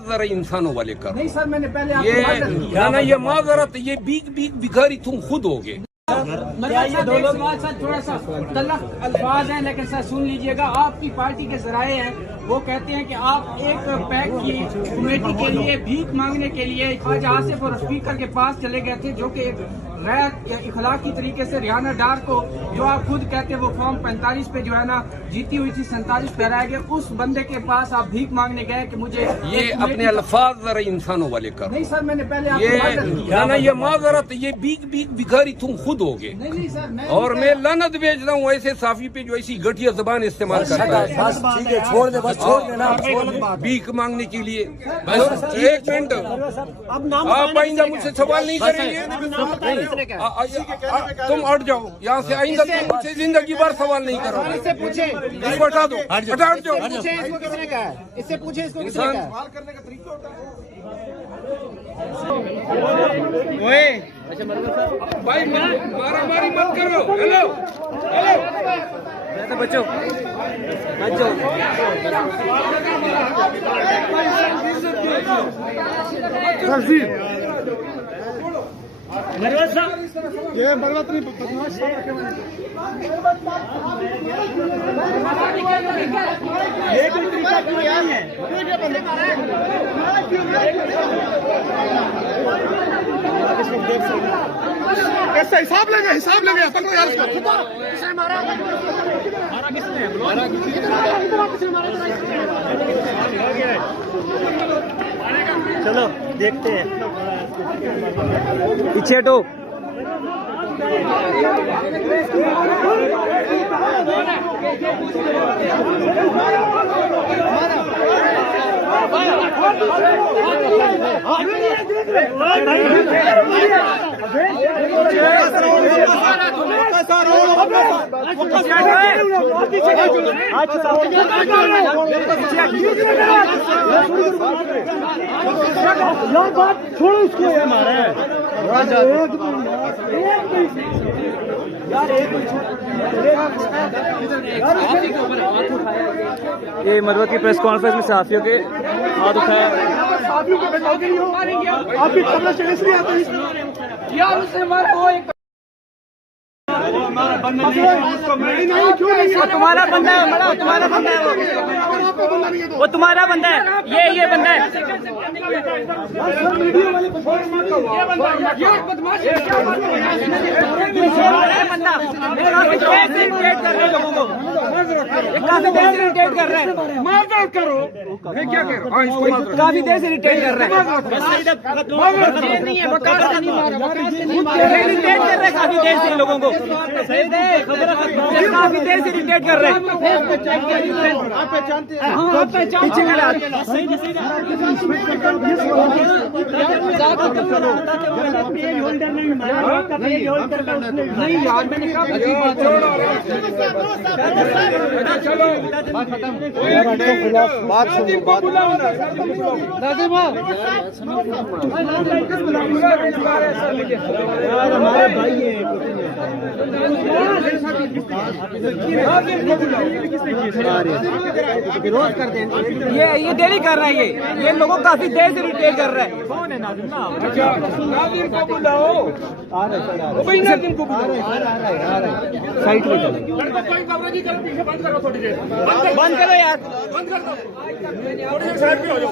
जरा इंसानों वाले करो। नहीं सर, मैंने पहले ये माजरत, ये बीक भिखारी तुम खुद होगे। थोड़ा सा तलख अल्फाज हैं, लेकिन सर सुन लीजिएगा। आपकी पार्टी के जराए हैं, वो कहते हैं कि आप एक पैक की कमेटी के लिए भीख मांगने के लिए आज आसिफ और स्पीकर के पास चले गए थे, जो कि एक गैर इखलाकी तरीके से रियाना डार को, जो आप खुद कहते हैं वो फॉर्म 45 पे जो है ना जीती हुई थी 47 पे हराया गया, उस बंदे के पास आप भीख मांगने गए कि मुझे ये अपने अल्फाज जरा इंसानों वाले करो। नहीं सर, मैंने पहले ये माजरत, ये बीक भिखारी तुम खुद होगे। नहीं सर, और मैं लानत भेज रहा हूँ ऐसे साफी पे जो ऐसी घटिया जबान इस्तेमाल करता है। छोड़ दे, भीख मांगने के लिए। बस एक मिनट, आप आइंदा मुझसे सवाल नहीं करेंगे। तुम हट जाओ यहाँ से, आइंदा तुम मुझसे जिंदगी भर सवाल नहीं करो। इससे पूछे, इसको हटा दो, हट जाओ। इसको किसने कहा है? इससे पूछे, इसको किसने कहा है? सवाल करने का तरीका होता है। भाई मारामारी मत करो। हेलो बच्चों ये बर्बाद नहीं बदमाश कैसा हिसाब लेंगे पकड़ो यार इसको। चलो देखते हैं, पीछे हटो। छोड़ो उसको ये मरवत की प्रेस कॉन्फ्रेंस में सहाफियों के हाथ उठाया। आपकी खबर से इसलिए आते हैं यार, उससे हमारा वो एक तुम्हारा बंदा है, तुम्हारा बंदा है, वो तुम्हारा बंदा है, ये बंदा है। काफी देर से इरिटेट कर रहे हैं, माजरत करो। मैं क्या कह रहा हूँ? काफी देर से इरिटेट कर रहे हैं, इरिटेट कर रहे हैं काफी देर से लोगों को, काफी देर से इरिटेट कर रहे हैं। आप पहचानते हैं? आप पीछे नहीं यार, मैंने कहा चलो बात सुनो, बात हमारे भाई विरोध कर दें। ये डेली कर रहा है, ये लोगों को काफी देर से इरिटेट कर रहा है। कौन है नादिम? नादिम को बुलाओ। नादिम को बुलाओ। साइड में बंद करो यार, बंद कर दो। थोड़ी देर साइड पे हो जाओ।